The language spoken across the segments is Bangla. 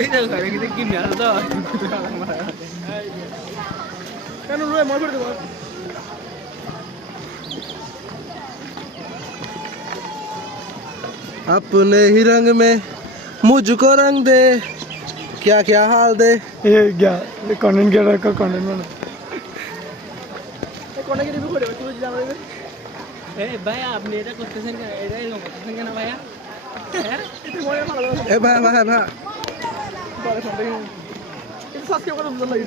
এই দেখো ঘরে কিন্তু কি মেলা তো কেন রয়ে মর করে দেবো अपने ही रंग में मुझको रंग दे क्या क्या हाल दे ये क्या कंटेंट क्रिएटर का कंटेंट बना কোনে গিয়ে করে তুই জানো এ ভাই আপনি এটা করতেছেন কেন এটা এরকম করতেছেন কেন ভাইয়া হ্যাঁ এটা মনে ভালো ए भाई भाई भाई বলে শুনতে এটা সাবস্ক্রাইব করতে ভুল লাগে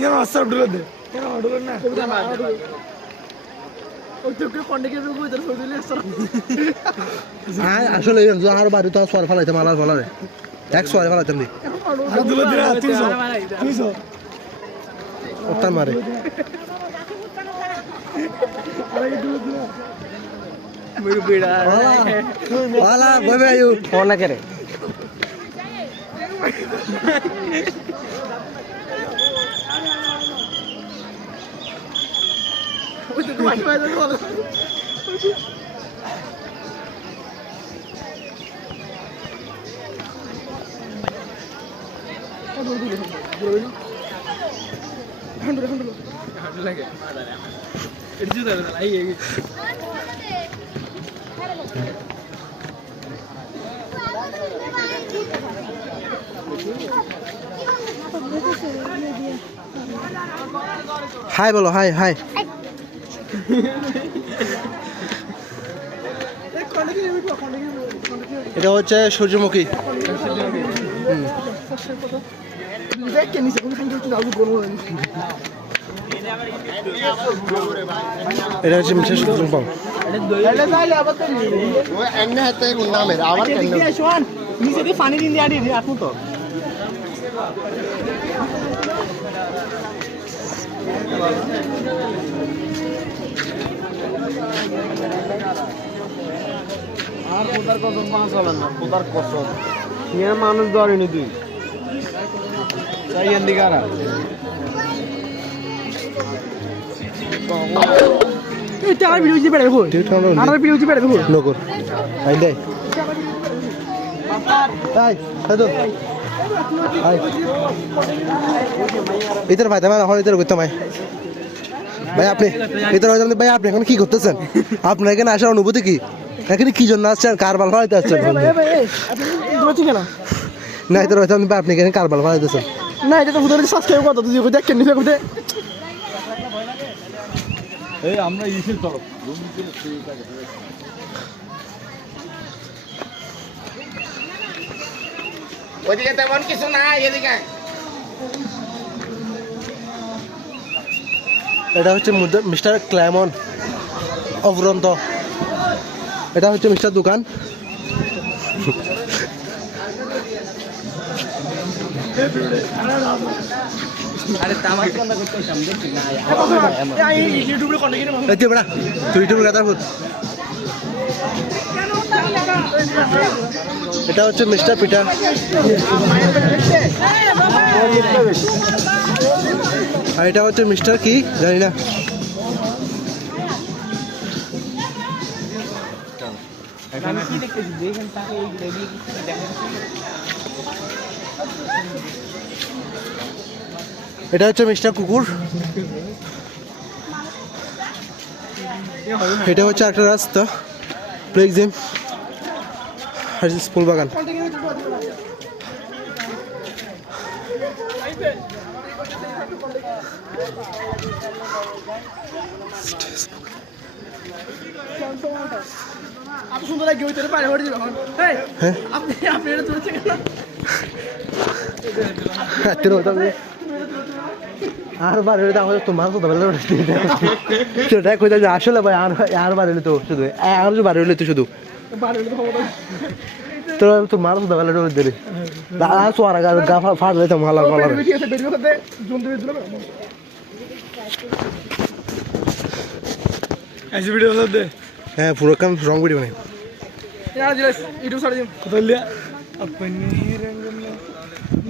ये रास्ता उड़ दे ये ऑर्डर ना ওই তো কোনে গিয়ে রুবো ইধর সর দিলে সর हां আসলে जो আর বাড়ি তো সর ফলাইতে মালার ফলারে এক সর ফলাইতাম দি अरे दूल्हा तेरा 300 ওটা মারে मेरे बेड़ा वाला बबे आयु फोन ना करे वो तो मार मार वाला लगे इधर उधर आई हाय बोलो हाय हाय এটা হচ্ছে সূর্যমুখী দেখ কে নিচে কোন খানকে একটু আলু গরম হয়ে এটা হচ্ছে মিশা সূর্যমুখী এটা যাইলে আবার তো ওই এন্নে হাতে কোন নামের আবার কেন দেখি শোন নিচে দিয়ে পানি দিন দিয়ে আড়ি আপনি তো আর কোদার কত পাঁচ হবে না কোদার কত নিয়ে মানুষ ধরেনি তুই তাই এন্দিকারা এই টাকা ভিডিও জি বেড়ে হই আর ভিডিও জি বেড়ে হই নগর আই দে আই হ্যালো আই ইধর ভাই তোমার হয় ইধর করতে ভাই ভাই আপনি ইধর হয় ভাই আপনি এখন কি করতেছেন আপনার এখানে আসার অনুভূতি কি এখানে কি জন্য আসছেন কারবাল ফালাইতে আসছেন না ইধর হয়তো আপনি এখানে কারবাল ফালাইতেছেন না এটা তো হুদরে সাবস্ক্রাইব করতে তুই দেখ কেন নিবে করতে এই আমরা ইসের তরফ ওদিকে তেমন কিছু না এদিকে এটা হচ্ছে মিস্টার ক্ল্যামন অফরন্ত এটা হচ্ছে মিস্টার দোকান আরে তামাক বন্ধ করতে সামনে ঠিক না এই ইউটিউবে কন্টেন্ট কিনে এই যে বড়া তুই ইউটিউবে গাদা ফুট এটা হচ্ছে মিস্টার পিটার আর এটা হচ্ছে মিস্টার কি জানি না আমি কি দেখতেছি দেখেন তাকে এই রেডি দেখেন এটা হচ্ছে মিস্টার কুকুর এটা হচ্ছে একটা রাস্তা প্লে জিম আর ফুল বাগান আপনি সুন্দর লাগে ওই তোরে পারে হড়ি দিবেন হ্যাঁ আপনি আপনি এটা তুলছেন কেন আর বার হলে তাহলে তোমার তো ভালো সেটা কোথায় যে আসলে ভাই আর বার হলে তো শুধু আর বার হলে তো শুধু তোর তোর মার তো ভালো দিলে দাদা সোয়ারা গা ফাটলে তো ভালো ভালো ऐसे वीडियो बना दे হ্যাঁ পুরো কাম রং ভিডিও বানাই यार इधर साइड तो लिया अपने ही रंग में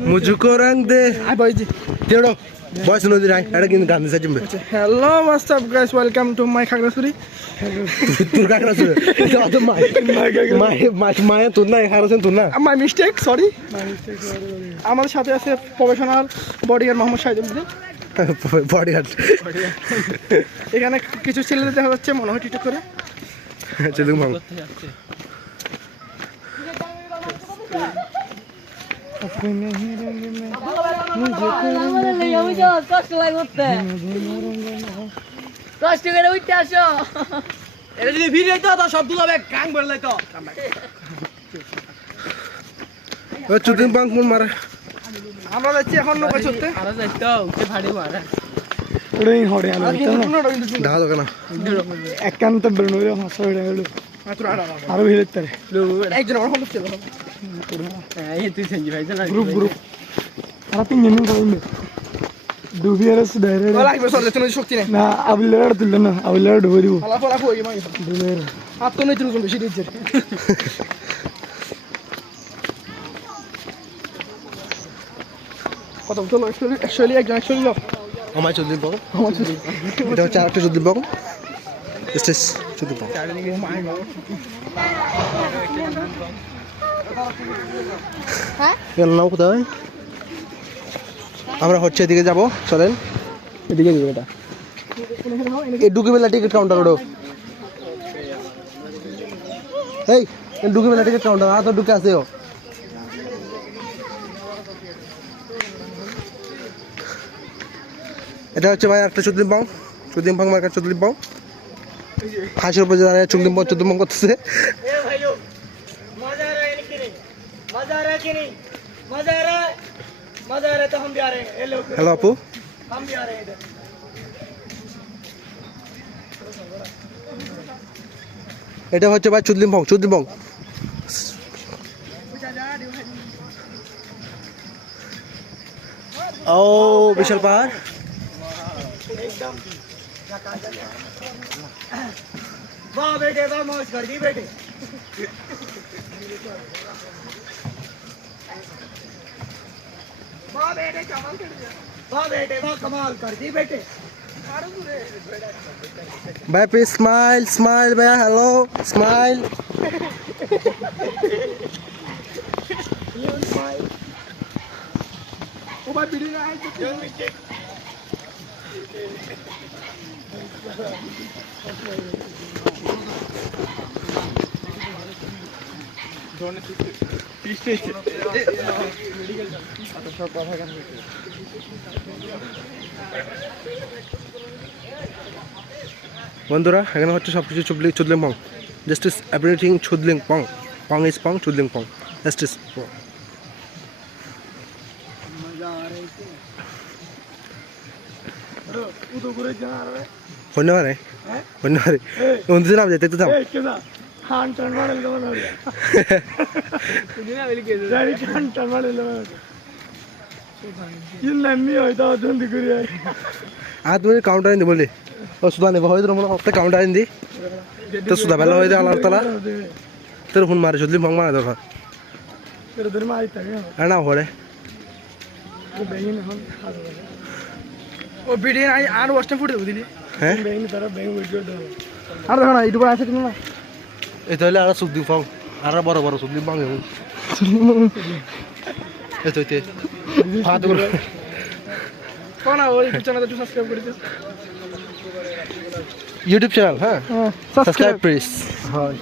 मुझको रंग दे আই বইজি तेड़ो बॉयस नदी राय এটা কিন্তু গান দিছে জিম্বে hello what's up guys welcome to my Khagrachari তোর কাকড়া ছিল এটা তো মাই মাই তোর না খারাছেন তোর না মাই মিস্টেক সরি আমাদের সাথে আছে professional bodyguard Mohammad Shahidul bodyguard এখানে কিছু ছেলেদের দেখা যাচ্ছে মনে হয় টিকটক করে চল মাম করতে যাচ্ছে কষ্ট করে উঠতে আসো এটা যদি ভিড় হইতো তো সব দুলাবে গাং ভরে লাইতো ও চুদিন বাং কোন মারে আমরা যাচ্ছি এখন নৌকা চড়তে আরো যাইতো উঠে ভাড়ি মারা ওটাই হড়ে আলো দেখা দোকান একান্ত বেরোনো হাসা হয়ে গেল আরো ভিড় তারে একজন আমার হলো ছিল এই তুই সেঞ্জি ভাই জানা গ্রুপ গ্রুপ আর তিন দিন কইলে ডুবিয়ার সুদারে লাগবে সর যেতে শক্তি নাই না আবিলার তুললে না আবিলার ডুবে দিব ফলা ফলা কই মাই ডুবের আর তো নাই তুলুন বেশি দিচ্ছে কত তো অ্যাকচুয়ালি একজন অ্যাকচুয়ালি লও আমার চুদিন বাং আমার চুরি এটা হচ্ছে আরেকটা চুদিন বাং স্টেজ চুদিন বাং এর নাম কোথায় আমরা হচ্ছে এদিকে যাব চলেন এদিকে যাবো এটা এই ডুকিমেলা টিকিট কাউন্টার ওডো এই ডুকিমেলা টিকিট কাউন্টার আর তো ঢুকে আছে ও এটা হচ্ছে ভাই একটা চুদলিম পাং মার্কার চুদলিম পাং হাসির উপরে দাঁড়ায় চুদলিম পাং করতেছে मजा आ रहा है कि नहीं मजा आ रहा है कि नहीं मजा आ रहा है मजा आ रहा है तो हम भी आ रहे हैं ये लोग হ্যালো আপু हम भी आ रहे हैं इधर এটা হচ্ছে ভাই চুদলিম পাং ও বিশাল পাহাড় वाह बेटे वाह मौज कर दी बेटे वाह बेटे कमाल कर दिया वाह बेटे वाह कमाल कर दी बेटे ভাই প্লিজ স্মাইল ভাই হ্যালো স্মাইল ও ভাই ভিডিও আই বন্ধুরা এখানে হচ্ছে সব কিছু চুদলিং পং জাস্ট ইস এভরিথিং চুদলিং পং পং ইজ পং চুদলিং পং জাস্ট ইস উদো করে জানা রে ধন্যবাদ ধন্যবাদ বন্ধুদের নাম যেতে থাম এই কেদা হান টান মারল দো না तुझे ना मिल के জানি হান টান মারল দো ইন নামি হয়তো জলদি করে আই আর তুমি কাউন্টার ইন বলি ও সুদা নেব হয়তো মনে একটা কাউন্টার ইন দি তো সুদা বেলা হয়ে আলার তলা তোর ফোন মারে চুদলিং পং মারা দরকার pero der mai ta আর না হরে বেগিন হন ও ভিডিও আই আর ওয়াস্টার ফুটে দিলি হ্যাঁ বেগিন তারা বেগিন ভিডিও দাও আর দেখো না ইউটিউবে আছে কিনা এই তাহলে আর চুদলিং পং আর বড় বড় চুদলিং পং এই তো তে হাত করে কোন ওই চ্যানেলটা একটু সাবস্ক্রাইব করে দিও ইউটিউব চ্যানেল হ্যাঁ সাবস্ক্রাইব প্লিজ হ্যাঁ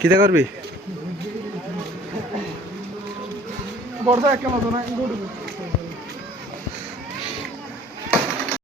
কিটা করবি বর্ষা কেমন না